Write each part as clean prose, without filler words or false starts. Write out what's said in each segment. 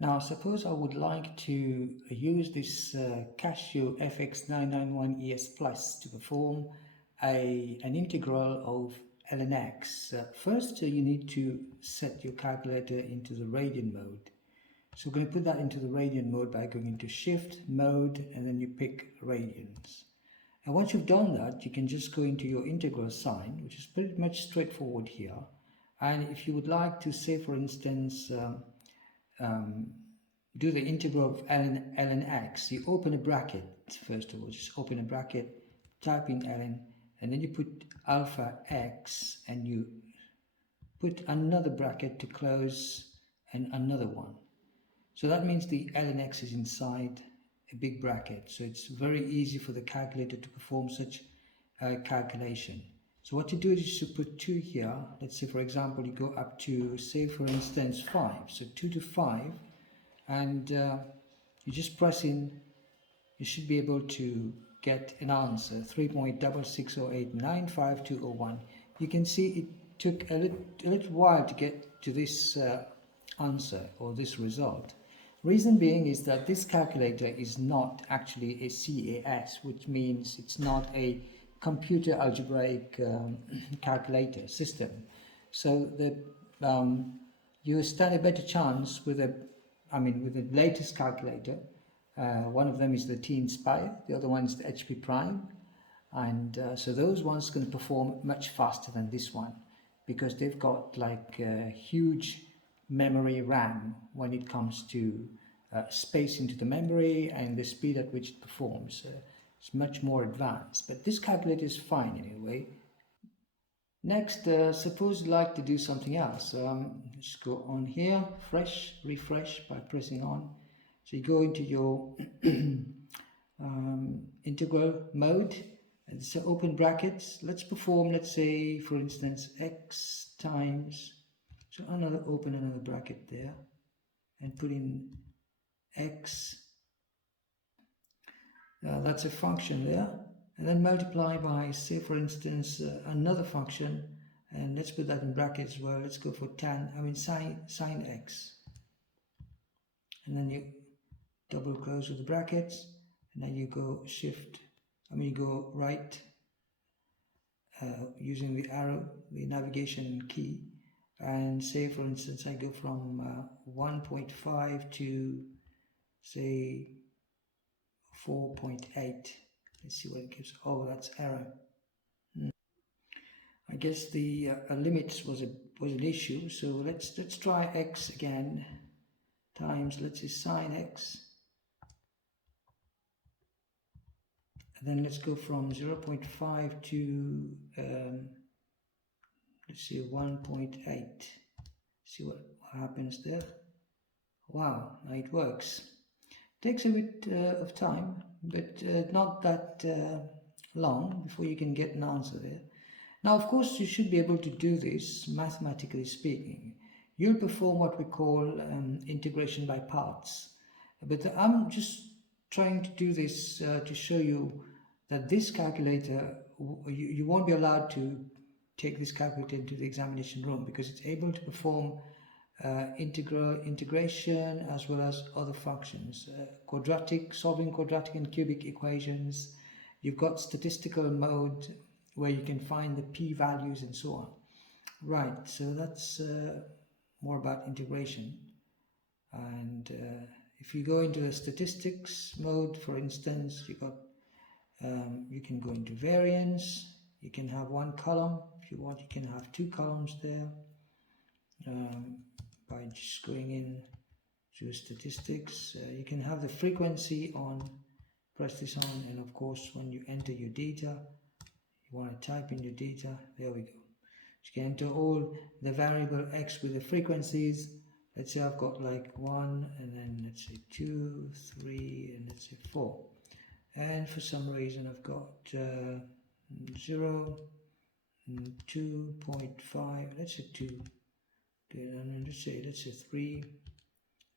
Now, suppose I would like to use this Casio fx-991ES Plus to perform an integral of ln x. First, you need to set your calculator into the radian mode. So we're going to put that into the radian mode by going into Shift, Mode, and then you pick radians. And once you've done that, you can just go into your integral sign, which is pretty much straightforward here. And if you would like to say, for instance, do the integral of ln x, you open a bracket first of all, just open a bracket, type in ln, and then you put alpha x, and you put another bracket to close and another one. So that means the ln x is inside a big bracket, so it's very easy for the calculator to perform such a calculation. So what you do is you put 2 here. Let's say, for example, you go up to, say, for instance, 5. So 2 to 5, and you just press in. You should be able to get an answer, 3.660895201. You can see it took a little while to get to this answer or this result. Reason being is that this calculator is not actually a CAS, which means it's not a computer algebraic calculator system. So you stand a better chance with the latest calculator. One of them is the T-Inspire, the other one is the HP Prime, and so those ones can perform much faster than this one because they've got like huge memory RAM when it comes to space into the memory and the speed at which it performs. It's much more advanced, but this calculator is fine anyway. Next, suppose you'd like to do something else. Just go on here, refresh by pressing on. So you go into your integral mode and so open brackets. Let's perform, let's say, for instance, x times, so open another bracket there and put in x. That's a function there. And then multiply by, say, for instance, another function, and let's put that in brackets as well. Let's go for sine x. And then you double close with the brackets, and then you go you go right using the arrow, the navigation key, and say, for instance, I go from 1.5 to, say, 4.8. Let's see what it gives. Oh, that's error. I guess the limits was an issue. So let's try x again times, let's say, sine x, and then let's go from 0.5 to let's see, 1.8. See what happens there. Wow, now it works. Takes a bit of time, but not that long before you can get an answer there. Now, of course, you should be able to do this, mathematically speaking. You'll perform what we call integration by parts. But I'm just trying to do this to show you that this calculator, you won't be allowed to take this calculator into the examination room because it's able to perform integration as well as other functions, solving quadratic and cubic equations. You've got statistical mode where you can find the p-values and so on. Right, so that's more about integration. And if you go into the statistics mode, for instance, you can go into variance. You can have one column. If you want, you can have 2 columns there. By just going in to statistics, you can have the frequency on, press this on, and of course when you enter your data, you want to type in your data, there we go. You can enter all the variable x with the frequencies. Let's say I've got like 1, and then let's say 2, 3, and let's say 4. And for some reason I've got 0, 2.5, let's say 2. Okay, and let's say 3,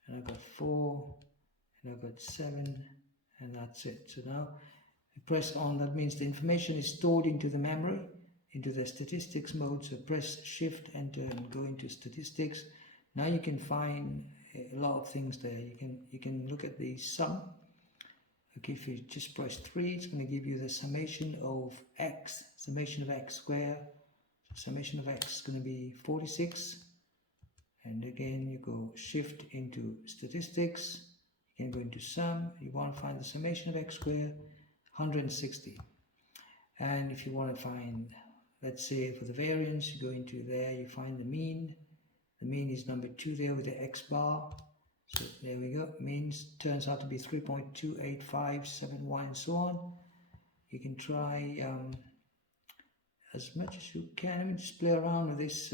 and I've got 4, and I've got 7, and that's it. So now I press on, that means the information is stored into the memory, into the statistics mode. So press Shift, Enter, and go into statistics. Now you can find a lot of things there. You can look at the sum. Okay, if you just press 3, it's going to give you the summation of x square. Summation of x is going to be 46. And again, you go shift into statistics. You can go into sum. You want to find the summation of x square, 160. And if you want to find, let's say for the variance, you go into there, you find the mean. The mean is number 2 there with the x bar. So there we go. Means turns out to be 3.28571 and so on. You can try as much as you can. I mean, just play around with this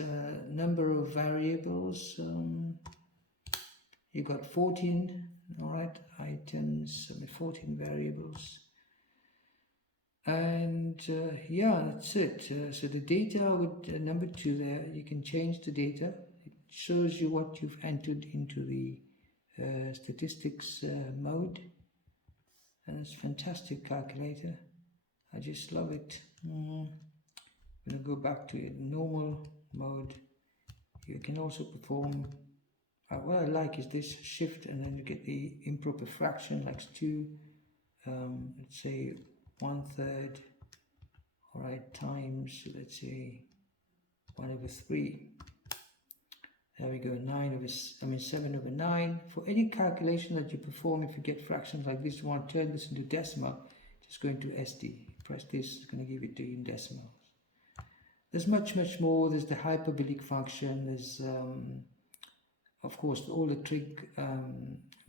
number of variables. You've got 14, all right, items, 14 variables. And yeah, that's it. So the data with number 2 there, you can change the data. It shows you what you've entered into the statistics mode. And it's a fantastic calculator. I just love it. I'm going to go back to normal mode. You can also perform, what I like is this shift, and then you get the improper fraction like 2, let's say 1/3, all right, times, let's say 1/3. There we go, 7/9. For any calculation that you perform, if you get fractions like this, you want to turn this into decimal, just go into SD. Press this, it's going to give it to you in decimals. There's much more. There's the hyperbolic function. There's, of course, all the trig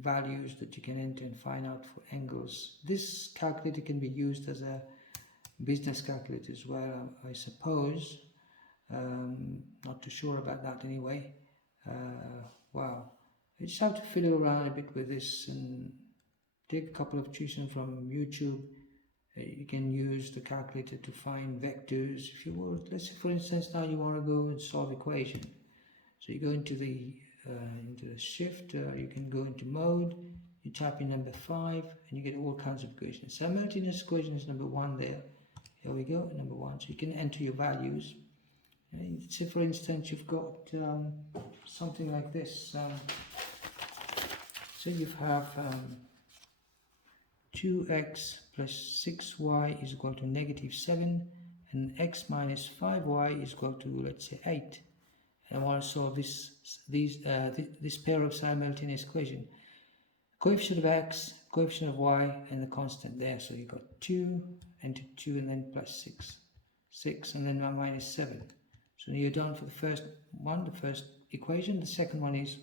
values that you can enter and find out for angles. This calculator can be used as a business calculator as well, I suppose. Not too sure about that anyway. Wow, I just have to fiddle around a bit with this and take a couple of tuition from YouTube. You can use the calculator to find vectors if you would. Let's say, for instance, now you want to go and solve equation. So you go into the shift, you can go into mode, you type in number 5, and you get all kinds of equations. Simultaneous equation is number 1 there. Here we go, number 1. So you can enter your values. Say, for instance, you've got something like this. So you have 2x plus 6y is equal to -7, and x minus 5y is equal to, let's say, 8. And I want to solve this pair of simultaneous equation. Coefficient of x, coefficient of y, and the constant there. So you've got 2, enter 2, and then plus 6, and then minus 7. So you're done for the first one, the first equation. The second one is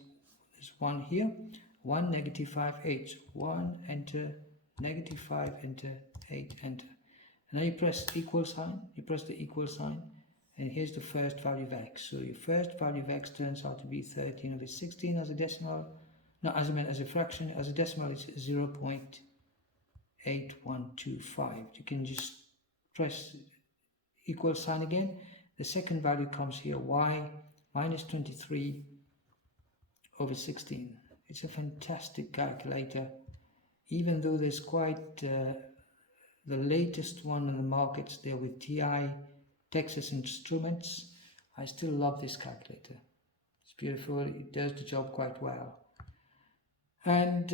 this one here. 1, -5, 8. 1, enter, -5, enter, 8, enter. And now you press equal sign. You press the equal sign. And here's the first value of x. So your first value of x turns out to be 13/16 as a decimal. No, as a fraction. As a decimal, it's 0.8125. You can just press equal sign again. The second value comes here, y minus 23/16. It's a fantastic calculator. Even though there's quite the latest one in the markets there with TI Texas Instruments, I still love this calculator. It's beautiful. It does the job quite well. And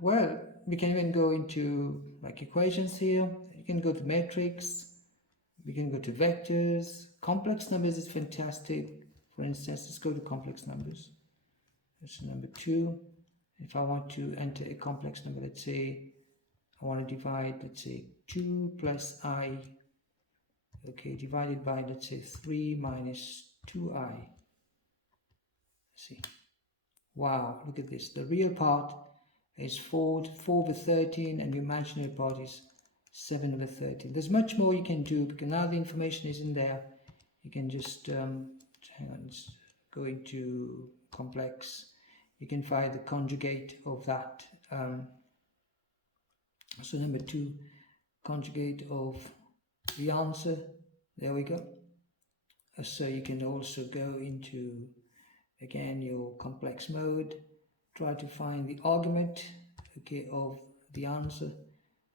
well, we can even go into like equations here. You can go to matrix. We can go to vectors. Complex numbers is fantastic. For instance, let's go to complex numbers. That's number 2. If I want to enter a complex number, let's say I want to divide, let's say 2 plus I, okay, divided by, let's say 3 minus 2I. See, wow, look at this. The real part is 4/13, and the imaginary part is 7/13. There's much more you can do, because now the information is in there. You can just hang on, let's go into complex. You can find the conjugate of that. So number 2, conjugate of the answer. There we go. So you can also go into, again, your complex mode. Try to find the argument, okay, of the answer.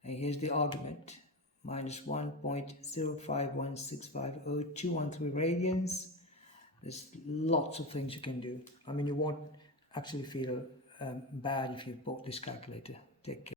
And here's the argument. Minus 1.051650213 radians. There's lots of things you can do. I mean, you won't actually feel bad if you bought this calculator. Take care.